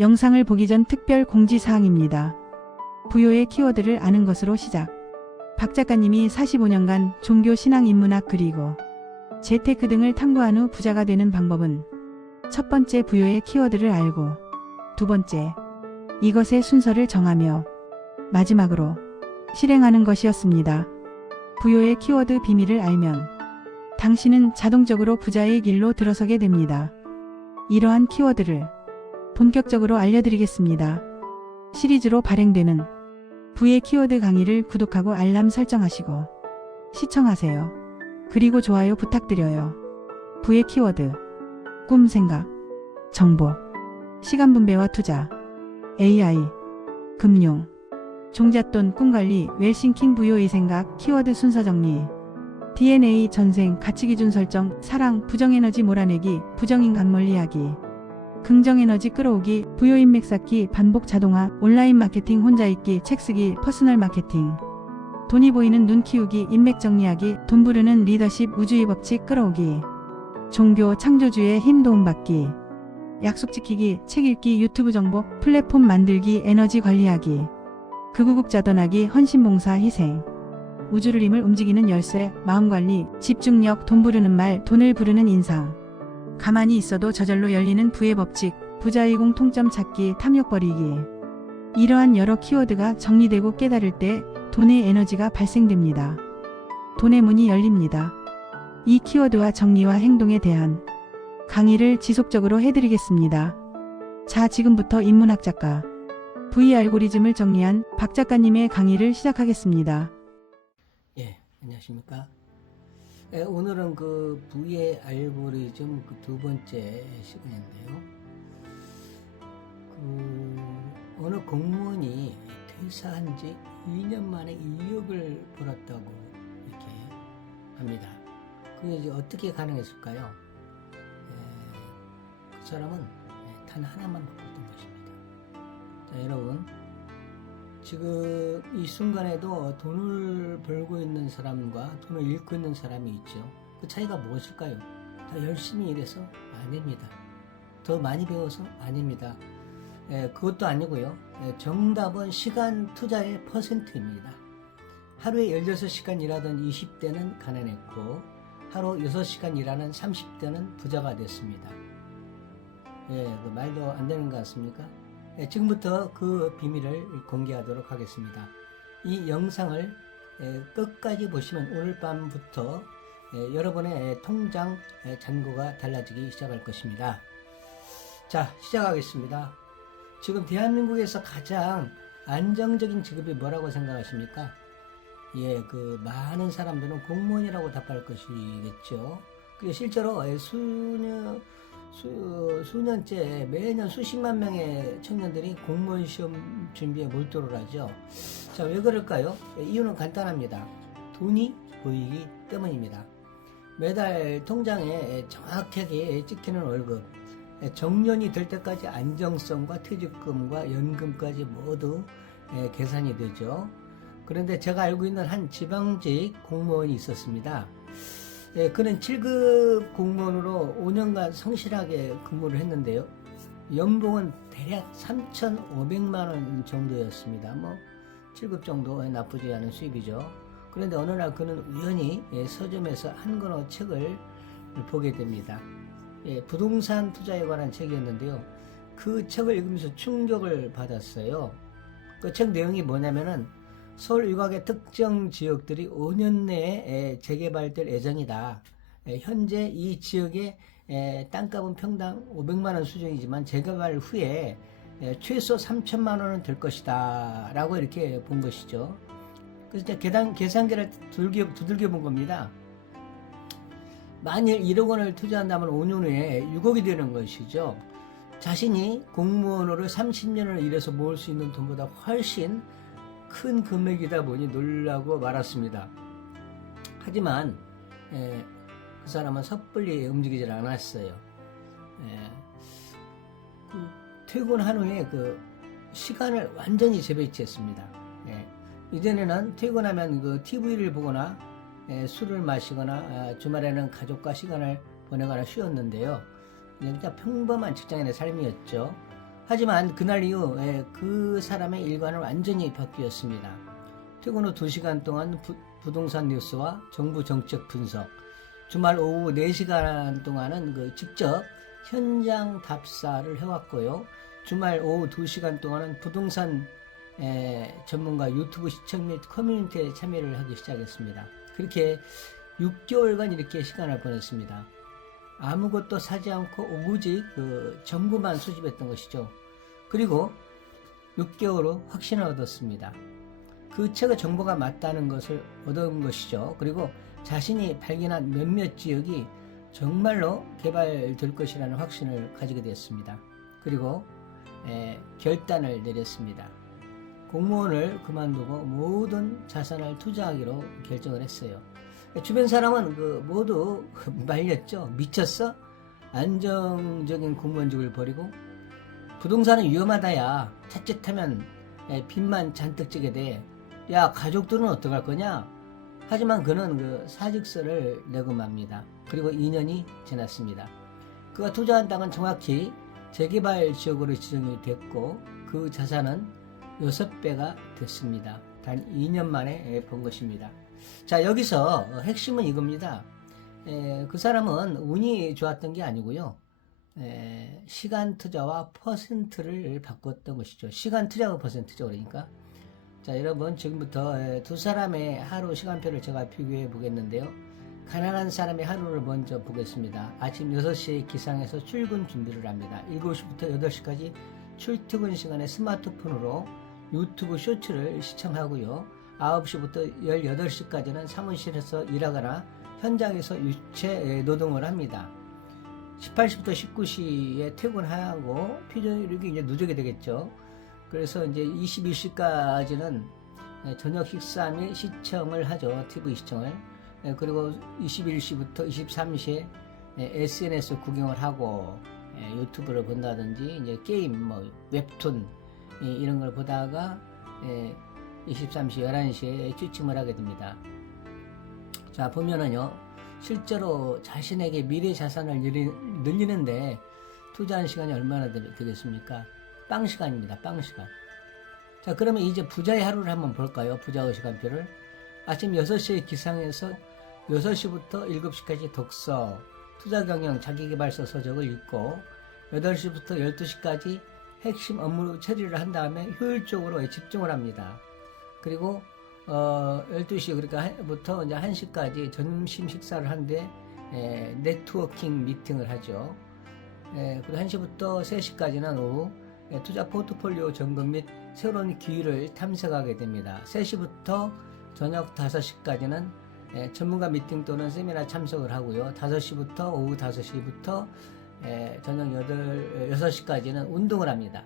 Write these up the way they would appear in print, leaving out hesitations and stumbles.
영상을 보기 전 특별 공지사항입니다. 부요의 키워드를 아는 것으로 시작. 박 작가님이 45년간 종교, 신앙, 인문학 그리고 재테크 등을 탐구한 후 부자가 되는 방법은 첫 번째, 부요의 키워드를 알고, 두 번째, 이것의 순서를 정하며, 마지막으로 실행하는 것이었습니다. 부요의 키워드 비밀을 알면 당신은 자동적으로 부자의 길로 들어서게 됩니다. 이러한 키워드를 본격적으로 알려드리겠습니다. 시리즈로 발행되는 부의 키워드 강의를 구독하고 알람 설정하시고 시청하세요. 그리고 좋아요 부탁드려요. 부의 키워드: 꿈, 생각, 정보, 시간 분배와 투자, AI, 금융, 종잣돈, 꿈관리, 웰싱킹. 부요의 생각, 키워드 순서 정리, DNA, 전생, 가치기준 설정, 사랑, 부정에너지 몰아내기, 부정인간 멀리하기, 긍정에너지 끌어오기, 부요 인맥 쌓기, 반복 자동화, 온라인 마케팅, 혼자 있기, 책 쓰기, 퍼스널 마케팅, 돈이 보이는 눈 키우기, 인맥 정리하기, 돈 부르는 리더십, 우주의 법칙 끌어오기, 종교, 창조주의 힘 도움받기, 약속 지키기, 책 읽기, 유튜브 정보, 플랫폼 만들기, 에너지 관리하기, 극우국자 떠나기, 헌신봉사, 희생, 우주를 힘을 움직이는 열쇠, 마음관리, 집중력, 돈 부르는 말, 돈을 부르는 인상, 가만히 있어도 저절로 열리는 부의 법칙, 부자의 공통점 찾기, 탐욕 버리기. 이러한 여러 키워드가 정리되고 깨달을 때 돈의 에너지가 발생됩니다. 돈의 문이 열립니다. 이 키워드와 정리와 행동에 대한 강의를 지속적으로 해드리겠습니다. 자, 지금부터 인문학 작가, V 알고리즘을 정리한 박 작가님의 강의를 시작하겠습니다. 예, 안녕하십니까. 오늘은 그 V의 알고리즘 그 두 번째 시간인데요. 어느 공무원이 퇴사한 지 2년 만에 2억을 벌었다고 이렇게 합니다. 그게 이제 어떻게 가능했을까요? 그 사람은 단 하나만 바꿨던 것입니다. 자, 여러분, 지금 이 순간에도 돈을 벌고 있는 사람과 돈을 잃고 있는 사람이 있죠. 그 차이가 무엇일까요? 더 열심히 일해서? 아닙니다. 더 많이 배워서? 아닙니다. 그것도 아니고요. 정답은 시간 투자의 퍼센트입니다. 하루에 16시간 일하던 20대는 가난했고 하루 6시간 일하는 30대는 부자가 됐습니다. 그 말도 안 되는 것 같습니까? 지금부터 그 비밀을 공개하도록 하겠습니다. 이 영상을 끝까지 보시면 오늘 밤부터 여러분의 통장 잔고가 달라지기 시작할 것입니다. 자, 시작하겠습니다. 지금 대한민국에서 가장 안정적인 직업이 뭐라고 생각하십니까? 그 많은 사람들은 공무원이라고 답할 것이겠죠. 그리고 실제로 수년째 매년 수십만 명의 청년들이 공무원 시험 준비에 몰두를 하죠. 자, 왜 그럴까요? 이유는 간단합니다. 돈이 보이기 때문입니다. 매달 통장에 정확하게 찍히는 월급, 정년이 될 때까지 안정성과 퇴직금과 연금까지 모두 계산이 되죠. 그런데 제가 알고 있는 한 지방직 공무원이 있었습니다. 그는 7급 공무원으로 5년간 성실하게 근무를 했는데요. 연봉은 대략 3,500만 원 정도였습니다. 7급 정도 나쁘지 않은 수입이죠. 그런데 어느 날 그는 우연히 서점에서 한 권의 책을 보게 됩니다. 부동산 투자에 관한 책이었는데요. 그 책을 읽으면서 충격을 받았어요. 그 책 내용이 뭐냐면은 서울 일각의 특정 지역들이 5년 내에 재개발될 예정이다. 현재 이 지역의 땅값은 평당 500만 원 수준이지만 재개발 후에 최소 3천만 원은 될 것이다 라고 이렇게 본 것이죠. 그래서 계산기를 두들겨 본 겁니다. 만일 1억 원을 투자한다면 5년 후에 6억이 되는 것이죠. 자신이 공무원으로 30년을 일해서 모을 수 있는 돈보다 훨씬 큰 금액이다 보니 놀라고 말았습니다. 하지만 그 사람은 섣불리 움직이질 않았어요. 퇴근한 후에 그 시간을 완전히 재배치했습니다. 이전에는 퇴근하면 그 TV를 보거나 술을 마시거나 주말에는 가족과 시간을 보내거나 쉬었는데요. 그냥 평범한 직장인의 삶이었죠. 하지만 그날 이후 그 사람의 일과는 완전히 바뀌었습니다. 퇴근 후 2시간 동안 부동산 뉴스와 정부 정책 분석, 주말 오후 4시간 동안은 직접 현장 답사를 해왔고요. 주말 오후 2시간 동안은 부동산 전문가 유튜브 시청 및 커뮤니티에 참여를 하기 시작했습니다. 그렇게 6개월간 이렇게 시간을 보냈습니다. 아무것도 사지 않고 오직 정보만 수집했던 것이죠. 그리고 6개월 후 확신을 얻었습니다. 그 책의 정보가 맞다는 것을 얻은 것이죠. 그리고 자신이 발견한 몇몇 지역이 정말로 개발될 것이라는 확신을 가지게 되었습니다. 그리고 결단을 내렸습니다. 공무원을 그만두고 모든 자산을 투자하기로 결정을 했어요. 주변 사람은 모두 말렸죠. 미쳤어? 안정적인 공무원직을 버리고 부동산은 위험하다야. 자칫하면 빚만 잔뜩 지게 돼. 야, 가족들은 어떡할 거냐? 하지만 그는 사직서를 내고 맙니다. 그리고 2년이 지났습니다. 그가 투자한 땅은 정확히 재개발 지역으로 지정이 됐고 그 자산은 6배가 됐습니다. 단 2년 만에 본 것입니다. 자, 여기서 핵심은 이겁니다. 그 사람은 운이 좋았던 게 아니고요. 시간 투자와 퍼센트를 바꿨던 것이죠. 시간 투자와 퍼센트죠. 그러니까. 자, 여러분 지금부터 두 사람의 하루 시간표를 제가 비교해 보겠는데요. 가난한 사람의 하루를 먼저 보겠습니다. 아침 6시에 기상해서 출근 준비를 합니다. 7시부터 8시까지 출퇴근 시간에 스마트폰으로 유튜브 쇼츠를 시청하고요. 9시부터 18시까지는 사무실에서 일하거나 현장에서 유체 노동을 합니다. 18시부터 19시에 퇴근하고 표준일이 이제 누적이 되겠죠. 그래서 이제 22시까지는 저녁 식사 및 시청을 하죠. TV 시청을. 그리고 21시부터 23시에 SNS 구경을 하고 유튜브를 본다든지 이제 게임, 웹툰 이런 걸 보다가 23시, 11시에 취침을 하게 됩니다. 자, 보면은요, 실제로 자신에게 미래 자산을 늘리는데 투자한 시간이 얼마나 되겠습니까? 빵 시간입니다. 빵 시간. 자, 그러면 이제 부자의 하루를 한번 볼까요? 부자의 시간표를. 아침 6시에 기상해서 6시부터 7시까지 독서, 투자 경영, 자기계발서 서적을 읽고 8시부터 12시까지 핵심 업무 처리를 한 다음에 효율적으로 집중을 합니다. 그리고 12시 그러니까부터 이제 1시까지 점심 식사를 하는데 네트워킹 미팅을 하죠. 그리고 1시부터 3시까지는 오후 투자 포트폴리오 점검 및 새로운 기회를 탐색하게 됩니다. 3시부터 저녁 5시까지는 전문가 미팅 또는 세미나 참석을 하고요. 5시부터 오후 5시부터 저녁 6시까지는 운동을 합니다.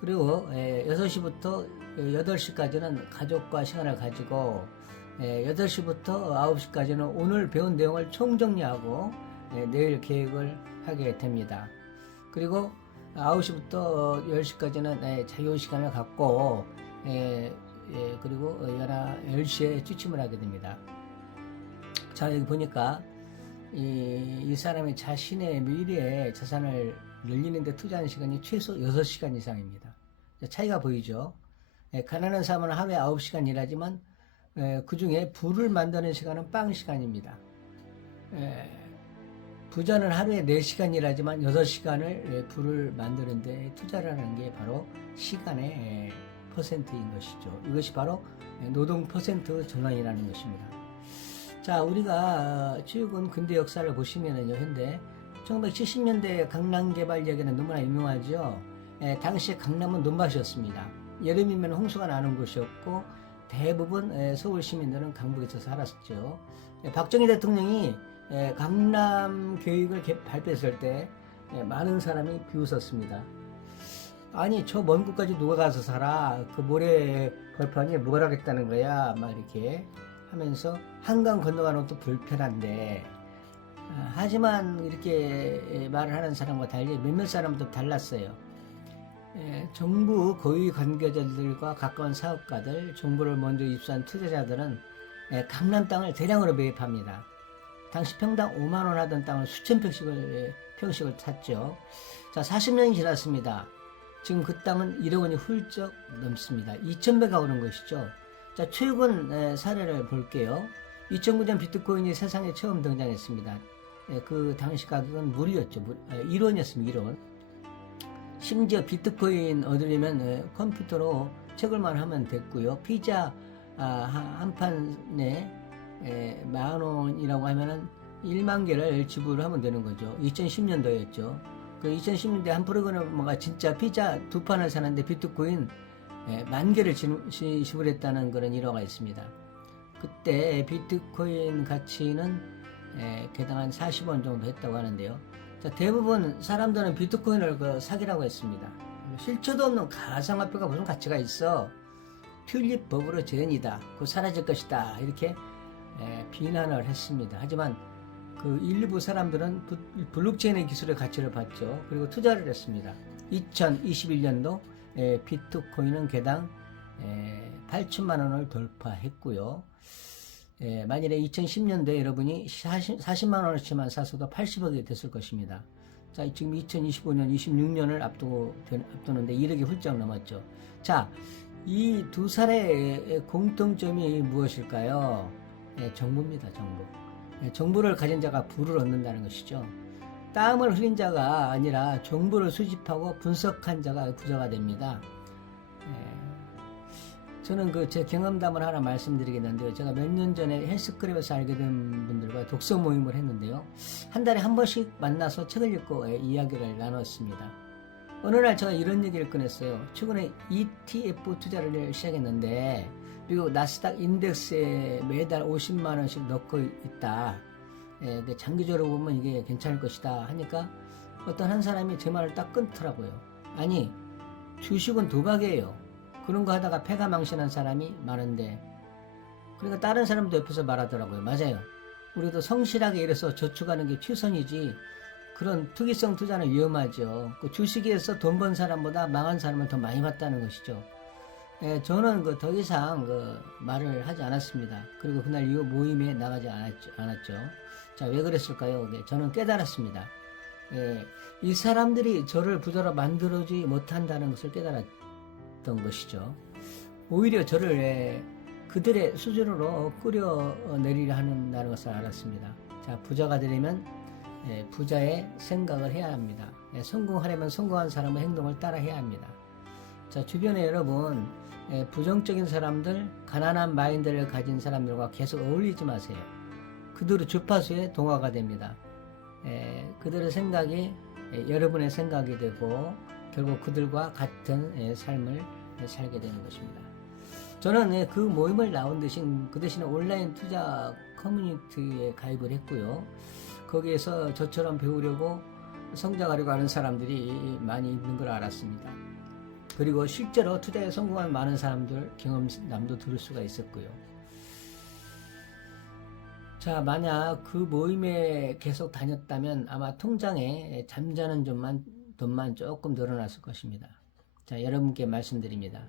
그리고 6시부터 8시까지는 가족과 시간을 가지고 8시부터 9시까지는 오늘 배운 내용을 총정리하고 내일 계획을 하게 됩니다. 그리고 9시부터 10시까지는 자유시간을 갖고 그리고 10시에 취침을 하게 됩니다. 자, 여기 보니까 이 사람이 자신의 미래의 자산을 늘리는데 투자하는 시간이 최소 6시간 이상입니다. 차이가 보이죠? 가난한 사람은 하루에 9시간 일하지만 그 중에 부를 만드는 시간은 빵 시간입니다. 부자는 하루에 4시간 일하지만 6시간을 부를 만드는 데 투자를 하는 게 바로 시간의 퍼센트인 것이죠. 이것이 바로 노동 퍼센트 전환이라는 것입니다. 자, 우리가 최근 근대 역사를 보시면은요, 현대 1970년대 강남 개발 이야기는 너무나 유명하죠. 당시 강남은 논밭이었습니다. 여름이면 홍수가 나는 곳이었고 대부분 서울 시민들은 강북에서 살았죠. 박정희 대통령이 강남 교육을 발표했을 때 많은 사람이 비웃었습니다. 아니, 저 먼 곳까지 누가 가서 살아? 그 모래 벌판이 뭘 하겠다는 거야? 막 이렇게 하면서 한강 건너가는 것도 불편한데, 하지만 이렇게 말을 하는 사람과 달리 몇몇 사람도 달랐어요. 정부 고위 관계자들과 가까운 사업가들, 정부를 먼저 입수한 투자자들은 강남 땅을 대량으로 매입합니다. 당시 평당 5만원 하던 땅을 수천 평씩을 샀죠. 자, 40년이 지났습니다. 지금 그 땅은 1억 원이 훌쩍 넘습니다. 2,000배가 오른 것이죠. 자, 최근 사례를 볼게요. 2009년 비트코인이 세상에 처음 등장했습니다. 그 당시 가격은 물이었죠. 1원이었습니다. 1원. 심지어 비트코인 얻으려면 컴퓨터로 채굴만 하면 됐고요. 피자 한 판에 10,000원이라고 하면은 1만 개를 지불하면 되는 거죠. 2010년도였죠. 그 2010년대 한 프로그래머가 진짜 피자 2판을 사는데 비트코인 10,000개를 지불했다는 그런 일화가 있습니다. 그때 비트코인 가치는 개당 한 40원 정도 했다고 하는데요. 자, 대부분 사람들은 비트코인을 그 사기라고 했습니다. 실체도 없는 가상화폐가 무슨 가치가 있어? 튤립 버블의 재현이다. 그 사라질 것이다. 이렇게 비난을 했습니다. 하지만 그 일부 사람들은 블록체인의 기술의 가치를 봤죠. 그리고 투자를 했습니다. 2021년도 비트코인은 개당 8천만 원을 돌파했고요. 만일에 2010년도에 여러분이 40만 원어치만 사서도 80억이 됐을 것입니다. 자, 지금 2025년, 26년을 앞두는데 1억이 훌쩍 넘었죠. 자, 이 두 사례의 공통점이 무엇일까요? 정보입니다, 정보. 정보를 가진 자가 부를 얻는다는 것이죠. 땀을 흘린 자가 아니라 정보를 수집하고 분석한 자가 부자가 됩니다. 저는 그 제 경험담을 하나 말씀드리겠는데요. 제가 몇 년 전에 헬스클럽에서 알게 된 분들과 독서 모임을 했는데요. 한 달에 한 번씩 만나서 책을 읽고 이야기를 나눴습니다. 어느 날 제가 이런 얘기를 꺼냈어요. 최근에 ETF 투자를 시작했는데 미국 나스닥 인덱스에 매달 50만 원씩 넣고 있다. 장기적으로 보면 이게 괜찮을 것이다 하니까 어떤 한 사람이 제 말을 딱 끊더라고요. 아니, 주식은 도박이에요. 그런 거 하다가 패가 망신한 사람이 많은데, 그러니까 다른 사람도 옆에서 말하더라고요. 맞아요. 우리도 성실하게 일해서 저축하는 게 최선이지 그런 투기성 투자는 위험하죠. 그 주식에서 돈 번 사람보다 망한 사람을 더 많이 봤다는 것이죠. 저는 더 이상 말을 하지 않았습니다. 그리고 그날 이후 모임에 나가지 않았죠. 자, 왜 그랬을까요? 저는 깨달았습니다. 이 사람들이 저를 부자로 만들어주지 못한다는 것을 깨달았던 것이죠. 오히려 저를 그들의 수준으로 끌어내리려 한다는 것을 알았습니다. 자, 부자가 되려면 부자의 생각을 해야 합니다. 성공하려면 성공한 사람의 행동을 따라 해야 합니다. 자, 주변에 여러분 부정적인 사람들, 가난한 마인드를 가진 사람들과 계속 어울리지 마세요. 그들의 주파수에 동화가 됩니다. 그들의 생각이 여러분의 생각이 되고 결국 그들과 같은 삶을 살게 되는 것입니다. 저는 그 모임을 나온 대신 그 대신에 온라인 투자 커뮤니티에 가입을 했고요. 거기에서 저처럼 배우려고 성장하려고 하는 사람들이 많이 있는 걸 알았습니다. 그리고 실제로 투자에 성공한 많은 사람들 경험담도 들을 수가 있었고요. 자, 만약 그 모임에 계속 다녔다면 아마 통장에 잠자는 돈만 조금 늘어났을 것입니다. 자, 여러분께 말씀드립니다.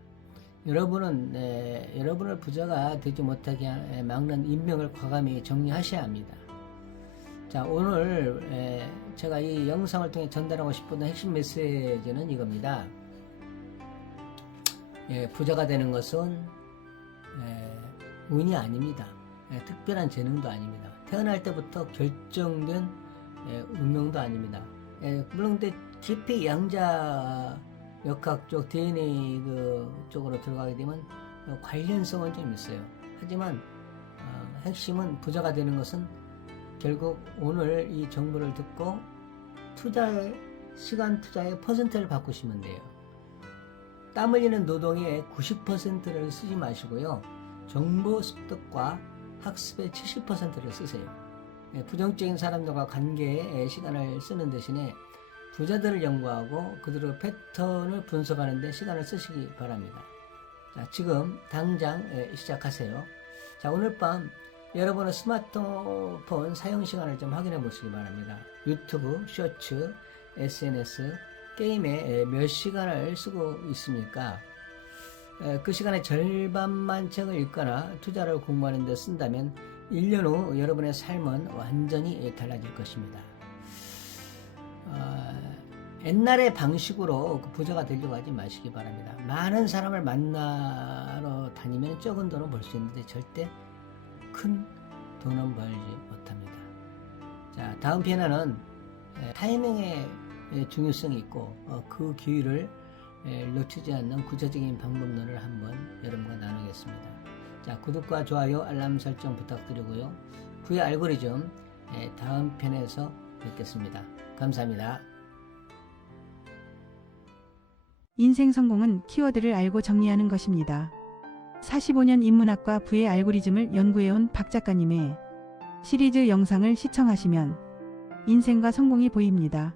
여러분은 여러분을 부자가 되지 못하게 막는 인명을 과감히 정리하셔야 합니다. 자, 오늘 제가 이 영상을 통해 전달하고 싶은 핵심 메시지는 이겁니다. 부자가 되는 것은 운이 아닙니다. 특별한 재능도 아닙니다. 태어날 때부터 결정된 운명도 아닙니다. 물론 근데 깊이 양자 역학 쪽 DNA 쪽으로 들어가게 되면 관련성은 좀 있어요. 하지만 핵심은 부자가 되는 것은 결국 오늘 이 정보를 듣고 시간 투자의 퍼센트를 바꾸시면 돼요. 땀 흘리는 노동의 90%를 쓰지 마시고요. 정보 습득과 학습의 70%를 쓰세요. 부정적인 사람들과 관계에 시간을 쓰는 대신에 부자들을 연구하고 그들의 패턴을 분석하는 데 시간을 쓰시기 바랍니다. 자, 지금 당장 시작하세요. 자, 오늘 밤 여러분의 스마트폰 사용 시간을 좀 확인해 보시기 바랍니다. 유튜브, 쇼츠, SNS, 게임에 몇 시간을 쓰고 있습니까? 그 시간의 절반만 책을 읽거나 투자를 공부하는 데 쓴다면 1년 후 여러분의 삶은 완전히 달라질 것입니다. 옛날의 방식으로 그 부자가 되려고 하지 마시기 바랍니다. 많은 사람을 만나러 다니면 적은 돈을 벌 수 있는데 절대 큰 돈은 벌지 못합니다. 자, 다음 편에는 타이밍의 중요성이 있고 그 기회를 놓치지 않는 구체적인 방법론을 한번 여러분과 나누겠습니다. 자, 구독과 좋아요, 알람 설정 부탁드리고요. 부의 알고리즘 다음 편에서 뵙겠습니다. 감사합니다. 인생 성공은 키워드를 알고 정리하는 것입니다. 45년 인문학과 부의 알고리즘을 연구해온 박 작가님의 시리즈 영상을 시청하시면 인생과 성공이 보입니다.